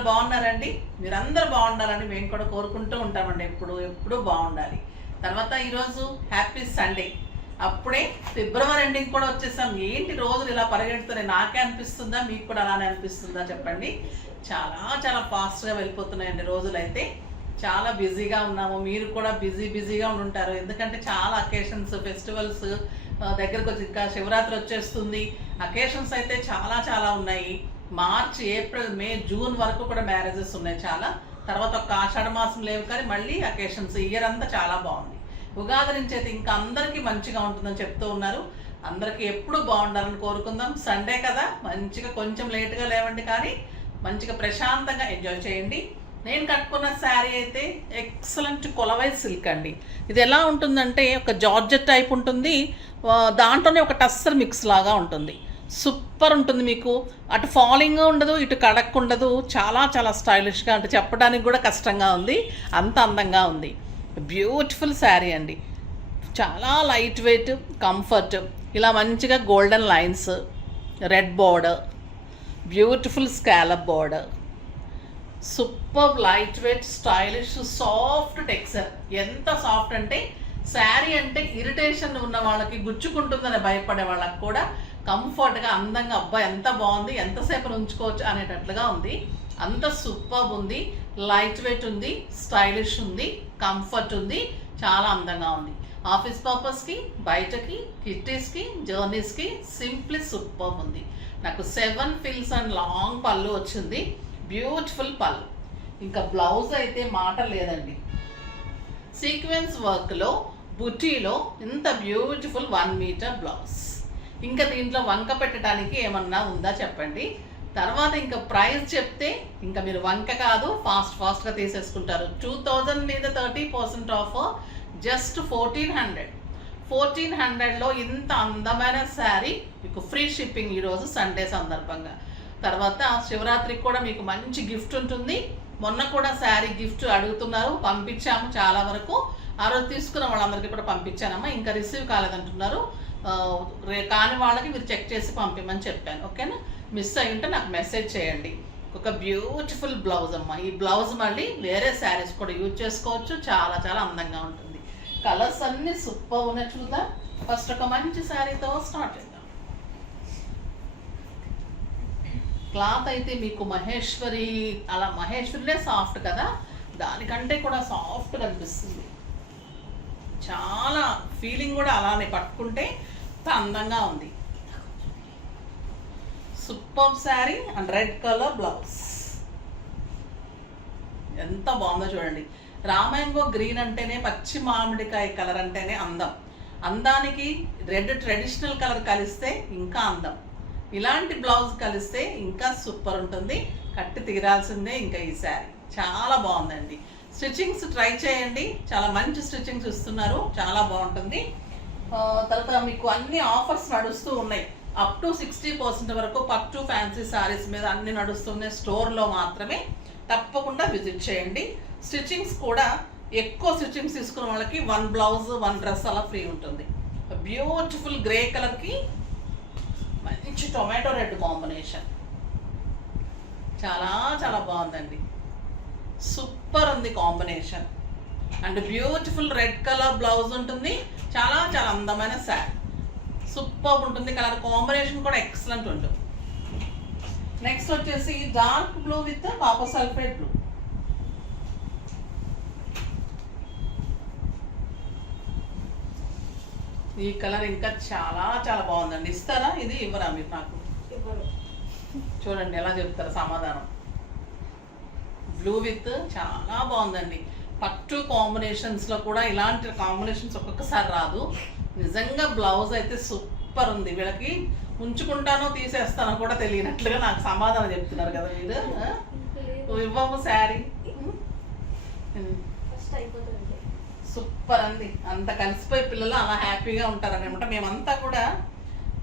అందరు బాగున్నారండి. మీరందరూ బాగుండాలని మేము కూడా కోరుకుంటూ ఉంటామండి. ఎప్పుడు బాగుండాలి. తర్వాత ఈరోజు హ్యాపీ సండే. అప్పుడే ఫిబ్రవరి ఎండింగ్ కూడా వచ్చేసాం. ఏంటి రోజులు ఇలా పరిగెడుతున్నాయి? నాకే అనిపిస్తుందా, మీకు కూడా అలానే అనిపిస్తుందా చెప్పండి. చాలా చాలా ఫాస్ట్గా వెళ్ళిపోతున్నాయండి రోజులు. అయితే చాలా బిజీగా ఉన్నాము. మీరు కూడా బిజీగా ఉంటారు. ఎందుకంటే చాలా అకేషన్స్, ఫెస్టివల్స్ దగ్గరకు వచ్చి, ఇంకా శివరాత్రి వచ్చేస్తుంది. అకేషన్స్ అయితే చాలా చాలా ఉన్నాయి. మార్చ్, ఏప్రిల్, మే, జూన్ వరకు కూడా మ్యారేజెస్ ఉన్నాయి చాలా. తర్వాత ఒక ఆషాఢ మాసం లేవు, కానీ మళ్ళీ అకేషన్స్ ఇయర్ అంతా చాలా బాగుంది. ఉగాది నుంచి అయితే ఇంకా అందరికీ మంచిగా ఉంటుందని చెప్తూ ఉన్నారు. అందరికీ ఎప్పుడు బాగుండాలని కోరుకుందాం. సండే కదా, మంచిగా కొంచెం లేట్గా లేవండి, కానీ మంచిగా ప్రశాంతంగా ఎంజాయ్ చేయండి. నేను కట్టుకున్న శారీ అయితే ఎక్సలెంట్ కొలవై సిల్క్ అండి. ఇది ఎలా ఉంటుందంటే ఒక జార్జెట్ టైప్ ఉంటుంది, దాంట్లోనే ఒక టస్సర్ మిక్స్ లాగా ఉంటుంది. సూపర్ ఉంటుంది. మీకు అటు ఫాలింగ్ ఉండదు, ఇటు కడక్ ఉండదు. చాలా చాలా స్టైలిష్గా, అంటే చెప్పడానికి కూడా కష్టంగా ఉంది, అంత అందంగా ఉంది. బ్యూటిఫుల్ శారీ అండి. చాలా లైట్ వెయిట్, కంఫర్ట్. ఇలా మంచిగా golden lines, red border, beautiful scallop border, super light weight, stylish, soft texture. ఎంత సాఫ్ట్ అంటే శారీ అంటే ఇరిటేషన్ ఉన్న వాళ్ళకి, గుచ్చుకుంటుందని భయపడే వాళ్ళకి కూడా కంఫర్ట్గా, అందంగా, అబ్బాయి ఎంత బాగుంది, ఎంతసేపు ఉంచుకోవచ్చు అనేటట్లుగా ఉంది. అంత సూపర్ ఉంది. లైట్ వెయిట్ ఉంది, స్టైలిష్ ఉంది, కంఫర్ట్ ఉంది, చాలా అందంగా ఉంది. ఆఫీస్ పర్పస్కి, బయటకి, కిట్టీస్కి, జర్నీస్కి సింప్లీ సూపర్ ఉంది. నాకు 7 ఫిల్స్ అండ్ లాంగ్ పళ్ళు వచ్చింది. బ్యూటిఫుల్ పళ్ళు. ఇంకా బ్లౌజ్ అయితే మాట లేదండి. సీక్వెన్స్ వర్క్లో, బుటీలో ఇంత బ్యూటిఫుల్ 1 మీటర్ బ్లౌజ్. ఇంకా దీంట్లో వంక పెట్టడానికి ఏమన్నా ఉందా చెప్పండి. తర్వాత ఇంకా ప్రైస్ చెప్తే ఇంకా మీరు వంక కాదు, ఫాస్ట్గా తీసేసుకుంటారు. 2000 మీద 30% ఆఫ్, జస్ట్ 1400లో ఇంత అందమైన శారీ మీకు ఫ్రీ షిప్పింగ్ ఈరోజు సండే సందర్భంగా. తర్వాత శివరాత్రికి కూడా మీకు మంచి గిఫ్ట్ ఉంటుంది. మొన్న కూడా శారీ గిఫ్ట్ అడుగుతున్నారు, పంపించాము చాలా వరకు. ఆ రోజు తీసుకున్న వాళ్ళందరికీ కూడా పంపించానమ్మా. ఇంకా రిసీవ్ కాలేదంటున్నారు. కాని వాళ్ళకి మీరు చెక్ చేసి పంపించమని చెప్పాను. ఓకేనా? మిస్ అయి ఉంటే నాకు మెసేజ్ చేయండి. ఒక బ్యూటిఫుల్ బ్లౌజ్ అమ్మ. ఈ బ్లౌజ్ మళ్ళీ వేరే శారీస్ కూడా యూజ్ చేసుకోవచ్చు. చాలా చాలా అందంగా ఉంటుంది. కలర్స్ అన్నీ సూపర్ ఉన్నాయి. చూద్దాం. ఫస్ట్ ఒక మంచి శారీతో స్టార్ట్ చేద్దాం. క్లాత్ అయితే మీకు మహేశ్వరి, అలా మహేశ్వరినే సాఫ్ట్ కదా, దానికంటే కూడా సాఫ్ట్గా అనిపిస్తుంది. చాలా ఫీలింగ్ కూడా అలానే, పట్టుకుంటే అందంగా ఉంది. Super sari and red colour blouse. ఎంత బాగుందో చూడండి. రామాంగో గ్రీన్ అంటేనే, పచ్చి మామిడికాయ కలర్ అంటేనే అందం. అందానికి రెడ్ ట్రెడిషనల్ కలర్ కలిస్తే ఇంకా అందం. ఇలాంటి బ్లౌజ్ కలిస్తే ఇంకా సూపర్ ఉంటుంది. కట్టి తీరాల్సిందే ఇంకా ఈ శారీ. చాలా బాగుందండి. స్టిచ్చింగ్స్ ట్రై చేయండి, చాలా మంచి స్టిచ్చింగ్స్ ఇస్తున్నారు, చాలా బాగుంటుంది. తర్వాత మీకు అన్ని ఆఫర్స్ నడుస్తూ ఉన్నాయి. అప్ టు 60% వరకు పట్టు ఫ్యాన్సీ శారీస్ మీద అన్ని నడుస్తున్నాయి. స్టోర్లో మాత్రమే. తప్పకుండా విజిట్ చేయండి. స్టిచ్చింగ్స్ కూడా ఎక్కువ స్టిచ్చింగ్స్ తీసుకున్న వాళ్ళకి 1 బ్లౌజ్ 1 డ్రెస్ అలా ఫ్రీ ఉంటుంది. బ్యూటిఫుల్ గ్రే కలర్కి మంచి టొమాటో రెడ్ కాంబినేషన్. చాలా చాలా బాగుందండి. సూపర్ ఉంది combination. And beautiful red colour blouse ఉంటుంది. చాలా చాలా అందమైన శారీ. సూపర్ ఉంటుంది. కలర్ కాంబినేషన్ కూడా ఎక్సలెంట్ ఉంటుంది. నెక్స్ట్ వచ్చేసి dark blue with copper sulphate blue. ఈ కలర్ ఇంకా చాలా చాలా బాగుందండి. ఇస్తారా? ఇది ఇవ్వరా మీరు? నాకు చూడండి ఎలా చెప్తారు సమాధానం. బ్లూ విత్ చాలా బాగుందండి. పట్టు కాంబినేషన్స్లో కూడా ఇలాంటి కాంబినేషన్స్ ఒక్కొక్కసారి రాదు. నిజంగా బ్లౌజ్ అయితే సూపర్ ఉంది. వీళ్ళకి ఉంచుకుంటానో తీసేస్తానో కూడా తెలియనట్లుగా నాకు సమాధానం చెప్తున్నారు కదా మీరు. ఇవ్వము శారీ. సూపర్ అండి. అంత కలిసిపోయి పిల్లలు అలా హ్యాపీగా ఉంటారనమాట. మేమంతా కూడా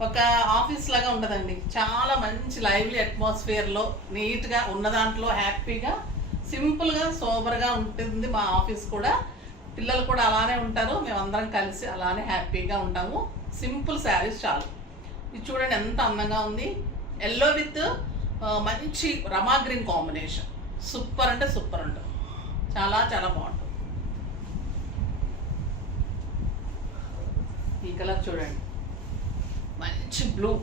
ఒక ఆఫీస్ లాగా ఉండదండి. చాలా మంచి లైవ్లీ అట్మాస్ఫియర్లో, నీట్గా ఉన్న దాంట్లో హ్యాపీగా, సింపుల్గా, సోబర్గా ఉంటుంది మా ఆఫీస్ కూడా. పిల్లలు కూడా అలానే ఉంటారు. మేమందరం కలిసి అలానే హ్యాపీగా ఉంటాము. సింపుల్ శారీస్ చాలు. ఇది చూడండి ఎంత అందంగా ఉంది. ఎల్లో విత్ మంచి రమా గ్రీన్ కాంబినేషన్. సూపర్ అంటే సూపర్ ఉంటుంది, చాలా చాలా బాగుంటుంది. ఈ కలర్ చూడండి, మంచి బ్లూ,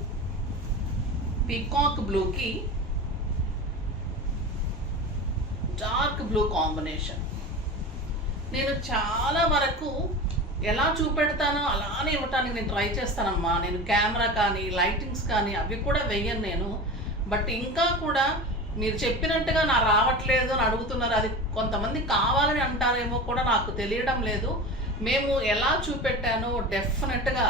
పీకాక్ బ్లూకి డార్క్ బ్లూ కాంబినేషన్. నేను చాలా వరకు ఎలా చూపెడతానో అలానే ఇవ్వటానికి నేను ట్రై చేస్తానమ్మా. నేను కెమెరా కానీ లైటింగ్స్ కానీ అవి కూడా వెయ్యను నేను. బట్ ఇంకా కూడా మీరు చెప్పినట్టుగా నా రావట్లేదు అని అడుగుతున్నారు. అది కొంతమంది కావాలని అంటారేమో కూడా నాకు తెలియడం లేదు. మేము ఎలా చూపెట్టానో డెఫినెట్గా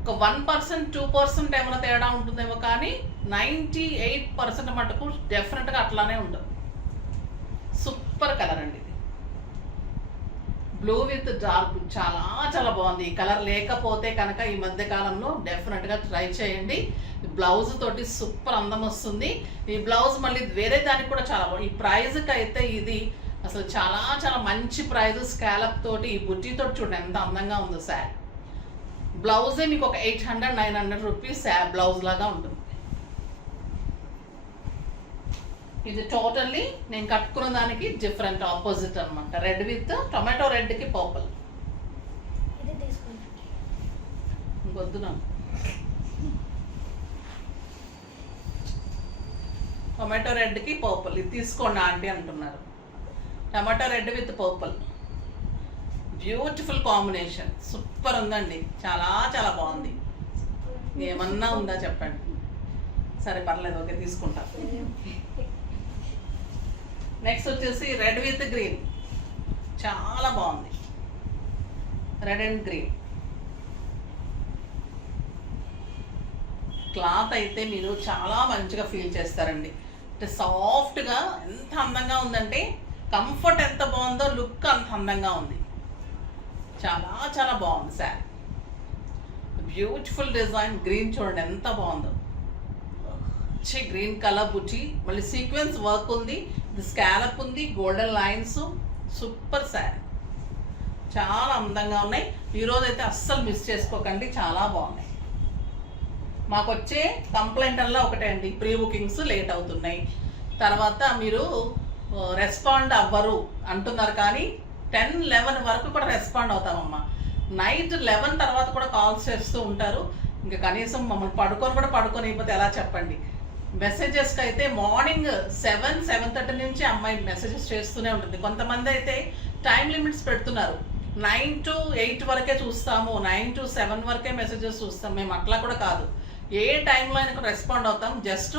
ఒక 1% 2% ఏమైనా తేడా ఉంటుందేమో, కానీ 98% మటుకు డెఫినెట్గా అట్లానే ఉంటుంది. సూపర్ కలర్ అండి ఇది, బ్లూ విత్ డార్క్, చాలా చాలా బాగుంది. ఈ కలర్ లేకపోతే కనుక ఈ మధ్య కాలంలో డెఫినెట్గా ట్రై చేయండి. బ్లౌజ్ తోటి సూపర్ అందం వస్తుంది. ఈ బ్లౌజ్ మళ్ళీ వేరే దానికి కూడా చాలా బాగుంది. ఈ ప్రైజ్కి అయితే ఇది అసలు చాలా చాలా మంచి ప్రైజ్. స్కాలప్ తోటి ఈ బుట్టీతో చూడండి ఎంత అందంగా ఉందో శారీ. బ్లౌజే మీకు ఒక 800-900 రూపీస్ బ్లౌజ్ లాగా ఉంటుంది. ఇది టోటల్లీ నేను కట్టుకున్న దానికి డిఫరెంట్ ఆపోజిట్ అనమాట. రెడ్ విత్ టొమాటో రెడ్కి పర్పుల్. ఇంకొద్దు నాకు టొమాటో రెడ్కి పర్పుల్. ఇది తీసుకోండి ఆంటీ అంటున్నారు. Tomato red with purple, beautiful combination, super ఉందండి, చాలా చాలా బాగుంది. ఏమన్నా ఉందా చెప్పండి. సరే పర్లేదు, ఓకే తీసుకుంటా. నెక్స్ట్ వచ్చేసి రెడ్ విత్ గ్రీన్, చాలా బాగుంది. రెడ్ అండ్ గ్రీన్ క్లాత్ అయితే మీరు చాలా మంచిగా ఫీల్ చేస్తారండి. అంటే సాఫ్ట్గా ఎంత అందంగా ఉందంటే, కంఫర్ట్ ఎంత బాగుందో లుక్ అంత అందంగా ఉంది. చాలా చాలా బాగుంది శారీ. Beautiful design. గ్రీన్ చూడండి ఎంత బాగుందో, మంచి గ్రీన్ కలర్ బుట్టి, మళ్ళీ సీక్వెన్స్ వర్క్ ఉంది, ఇది స్కాలప్ ఉంది, గోల్డెన్ లైన్స్. సూపర్ శారీ, చాలా అందంగా ఉన్నాయి. ఈరోజు అయితే అస్సలు మిస్ చేసుకోకండి, చాలా బాగున్నాయి. మాకు వచ్చే కంప్లైంట్ అలా ఒకటే అండి, ప్రీ బుకింగ్స్ లేట్ అవుతున్నాయి, తర్వాత మీరు రెస్పాండ్ అవ్వరు అంటున్నారు. కానీ 10-11 వరకు కూడా రెస్పాండ్ అవుతామమ్మా. నైట్ 11 తర్వాత కూడా కాల్స్ చేస్తూ ఉంటారు. ఇంకా కనీసం మమ్మల్ని పడుకోనిపోతే ఎలా చెప్పండి. మెసేజెస్కి అయితే మార్నింగ్ 7-7:30 నుంచి అమ్మాయి మెసేజెస్ చేస్తూనే ఉంటుంది. కొంతమంది అయితే టైం లిమిట్స్ పెడుతున్నారు, 9 to 8 వరకే చూస్తాము, 9 to 7 వరకే మెసేజెస్ చూస్తాం. మేము అట్లా కూడా కాదు, ఏ టైంలో అయినా కూడా రెస్పాండ్ అవుతాం. జస్ట్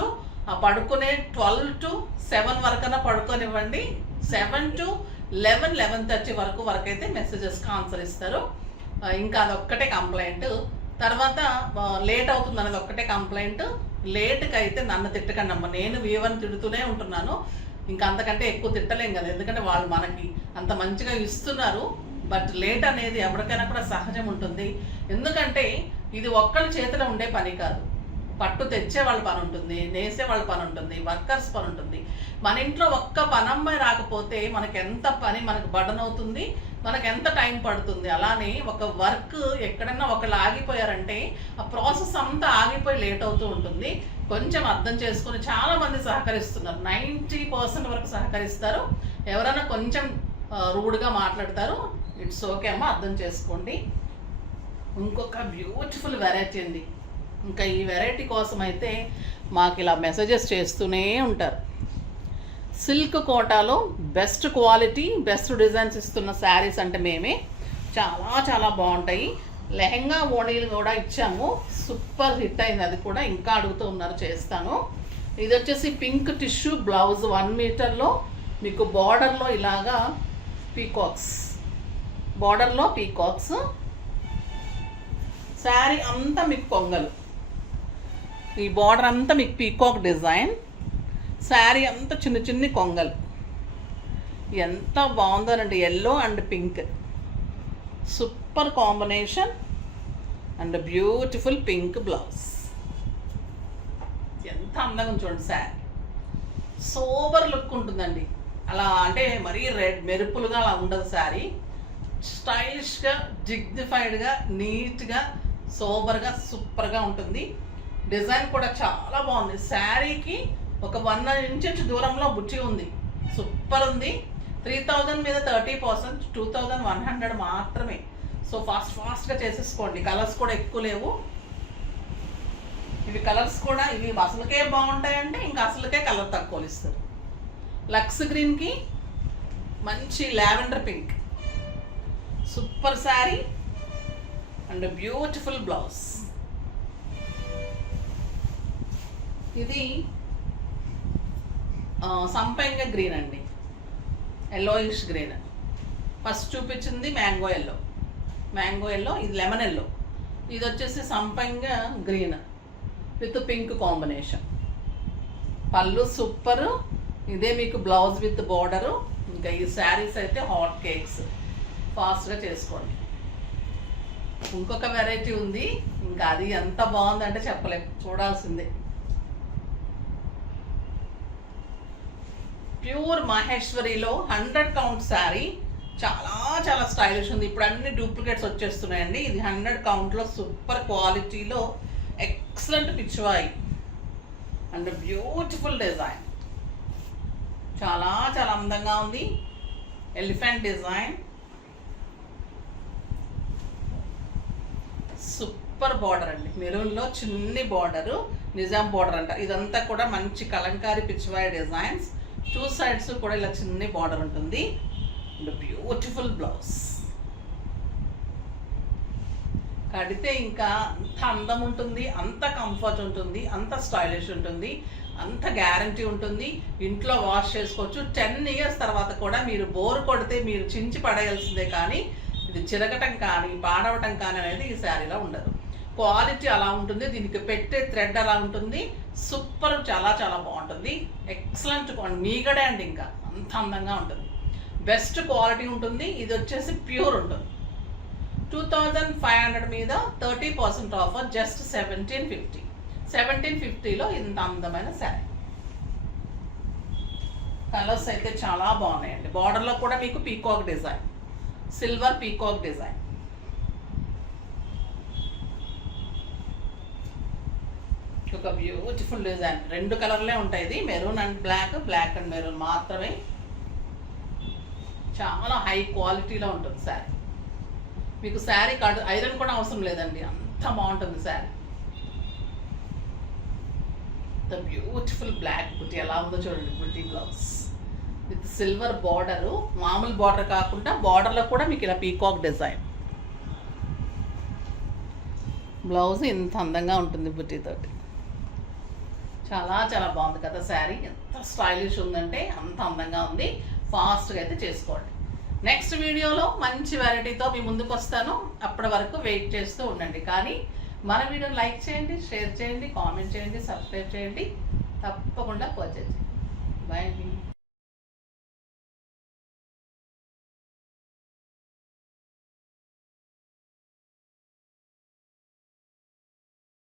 ఆ పడుకునే 12 to 7 వరకన్నా పడుకోనివ్వండి. 7 to 11-11:30 వరకైతే మెసేజెస్కి ఆన్సర్ ఇస్తారు. ఇంకా అదొక్కటే కంప్లైంట్. తర్వాత లేట్ అవుతుంది అనేది ఒక్కటే కంప్లైంట్. లేట్కి అయితే నన్ను తిట్టకండి అమ్మ, నేను వీవన్ తిడుతూనే ఉంటున్నాను. ఇంకా అంతకంటే ఎక్కువ తిట్టలేం కదా, ఎందుకంటే వాళ్ళు మనకి అంత మంచిగా ఇస్తున్నారు. బట్ లేట్ అనేది ఎవరికైనా కూడా సహజం ఉంటుంది. ఎందుకంటే ఇది ఒక్కళ్ళ చేతిలో ఉండే పని కాదు, పట్టు తెచ్చే వాళ్ళ పని ఉంటుంది, నేసే వాళ్ళ పని ఉంటుంది, వర్కర్స్ పని ఉంటుంది. మన ఇంట్లో ఒక్క పనమ్మాయి రాకపోతే మనకు ఎంత పని మనకు బర్డన్ అవుతుంది, మనకు ఎంత టైం పడుతుంది. అలానే ఒక వర్క్ ఎక్కడన్నా ఒకళ్ళు ఆగిపోయారంటే ఆ ప్రాసెస్ అంతా ఆగిపోయి లేట్ అవుతూ ఉంటుంది. కొంచెం అర్థం చేసుకుని చాలామంది సహకరిస్తున్నారు, 90% వరకు సహకరిస్తారు. ఎవరైనా కొంచెం రూడ్గా మాట్లాడతారు, ఇట్స్ ఓకే అమ్మ, అర్థం చేసుకోండి. ఇంకొక బ్యూటిఫుల్ వెరైటీ అండి. ఇంకా ఈ వెరైటీ కోసం అయితే మాకు ఇలా మెసేజెస్ చేస్తూనే ఉంటారు. సిల్క్ కోటాలో బెస్ట్ క్వాలిటీ బెస్ట్ డిజైన్స్ ఇస్తున్న శారీస్ అంటే మేమే. చాలా చాలా బాగుంటాయి. లెహంగా ఓణీలు కూడా ఇచ్చాము, సూపర్ హిట్ అయింది. అది కూడా ఇంకా అడుగుతూ ఉన్నారు, చేస్తాను. ఇది వచ్చేసి పింక్ టిష్యూ బ్లౌజ్ 1 మీటర్లో మీకు బార్డర్లో ఇలాగా పీకాక్స్, బార్డర్లో పీకాక్స్. శారీ అంతా మీకు కొంగలు, ఈ బార్డర్ అంతా మీకు పీకాక్ డిజైన్, శారీ అంతా చిన్న చిన్ని కొంగలు. ఎంత బాగుందోనండి, yellow and pink, super combination and beautiful pink blouse. ఎంత అందంగా చూడండి శారీ, సోబర్ లుక్ ఉంటుందండి. అలా అంటే మరీ రెడ్ మెరుపులుగా అలా ఉండదు శారీ, స్టైలిష్గా డిగ్నిఫైడ్గా నీట్గా సోబర్గా సూపర్గా ఉంటుంది. డిజైన్ కూడా చాలా బాగుంది. శారీకి ఒక 1 ఇంచ్ దూరంలో బుట్టి ఉంది, సూపర్ ఉంది. 3000 మీద 30%, 2100 మాత్రమే. సో ఫాస్ట్గా చేసేసుకోండి. కలర్స్ కూడా ఎక్కువ లేవు. ఇవి కలర్స్ కూడా ఇవి అసలుకే బాగుంటాయంటే ఇంకా అసలుకే కలర్ తక్కువ ఇస్తారు. లక్స్ గ్రీన్కి మంచి lavender pink, super sari and beautiful blouse. ఇది సంపంగ గ్రీన్ అండి, ఎల్లోయిష్ గ్రీన్. ఫస్ట్ చూపించింది మ్యాంగో ఎల్లో, ఇది లెమన్ ఎల్లో. ఇది వచ్చేసి సంపంగ గ్రీన్ విత్ పింక్ కాంబినేషన్. పళ్ళు సూపరు. ఇదే మీకు బ్లౌజ్ విత్ బోర్డరు. ఇంకా ఈ శారీస్ అయితే హాట్ కేక్స్, ఫాస్ట్గా చేసుకోండి. ఇంకొక వెరైటీ ఉంది, ఇంకా అది ఎంత బాగుందంటే చెప్పలేము, చూడాల్సిందే. ప్యూర్ మహేశ్వరిలో 100 కౌంట్ శారీ, చాలా చాలా స్టైలిష్ ఉంది. ఇప్పుడు అన్ని డూప్లికేట్స్ వచ్చేస్తున్నాయండి. ఇది 100 కౌంట్లో సూపర్ క్వాలిటీలో excellent Pichwai and beautiful design. చాలా చాలా అందంగా ఉంది. ఎలిఫెంట్ డిజైన్, సూపర్ బార్డర్ అండి. మెరూన్లో చిన్ని బార్డరు, నిజాం బార్డర్ అంట. ఇదంతా కూడా మంచి కలంకారీ పిచ్వాయి డిజైన్స్. 2 సైడ్స్ కూడా ఇలా చిన్ని బార్డర్ ఉంటుంది అండ్ బ్యూటిఫుల్ బ్లౌజ్. కడితే ఇంకా అంత అందం ఉంటుంది, అంత కంఫర్ట్ ఉంటుంది, అంత స్టైలిష్ ఉంటుంది, అంత గ్యారంటీ ఉంటుంది. ఇంట్లో వాష్ చేసుకోవచ్చు. 10 ఇయర్స్ తర్వాత కూడా మీరు బోర్ కొడితే మీరు చించి పడేయాల్సిందే, కానీ ఇది చిరగటం కానీ పాడవటం కానీ అనేది ఈ శారీలో ఉండదు. క్వాలిటీ అలా ఉంటుంది, దీనికి పెట్టే థ్రెడ్ అలా ఉంటుంది. సూపర్, చాలా చాలా బాగుంటుంది. ఎక్సలెంట్ మీగడే అండి, ఇంకా అంత అందంగా ఉంటుంది. బెస్ట్ క్వాలిటీ ఉంటుంది. ఇది వచ్చేసి ప్యూర్ ఉంటుంది. 2500 మీద 30% ఆఫర్, జస్ట్ 1750. 1750లో ఇంత అందమైన శారీ. కలర్స్ అయితే చాలా బాగున్నాయండి. బార్డర్లో కూడా మీకు peacock design, silver peacock design. ఒక బ్యూటిఫుల్ డిజైన్. 2 కలర్లే ఉంటాయి. ఇది maroon and black, black and maroon మాత్రమే. చాలా హై క్వాలిటీలో ఉంటుంది శారీ. మీకు శారీ ఐరన్ కూడా అవసరం లేదండి, అంత బాగుంటుంది శారీ. ద బ్యూటిఫుల్ బ్లాక్ బుట్టి ఎలా ఉందో చూడండి. బుట్టి బ్లౌజ్ విత్ సిల్వర్ బార్డరు, మామూలు బార్డర్ కాకుండా బార్డర్లో కూడా మీకు ఇలా పీకాక్ డిజైన్. బ్లౌజ్ ఇంత అందంగా ఉంటుంది బుట్టితోటి. చాలా చాలా బాగుంది కదా శారీ. ఎంత స్టైలిష్ ఉందంటే అంత అందంగా ఉంది. ఫాస్ట్గా అయితే చేసుకోండి. నెక్స్ట్ వీడియోలో మంచి వెరైటీతో మీ ముందుకు వస్తాను. అప్పటి వరకు వెయిట్ చేస్తూ ఉండండి. కానీ మన వీడియోని లైక్ చేయండి, షేర్ చేయండి, కామెంట్ చేయండి, సబ్స్క్రైబ్ చేయండి. తప్పకుండా పర్చేజ్ చేయండి. బాయ్ అండి.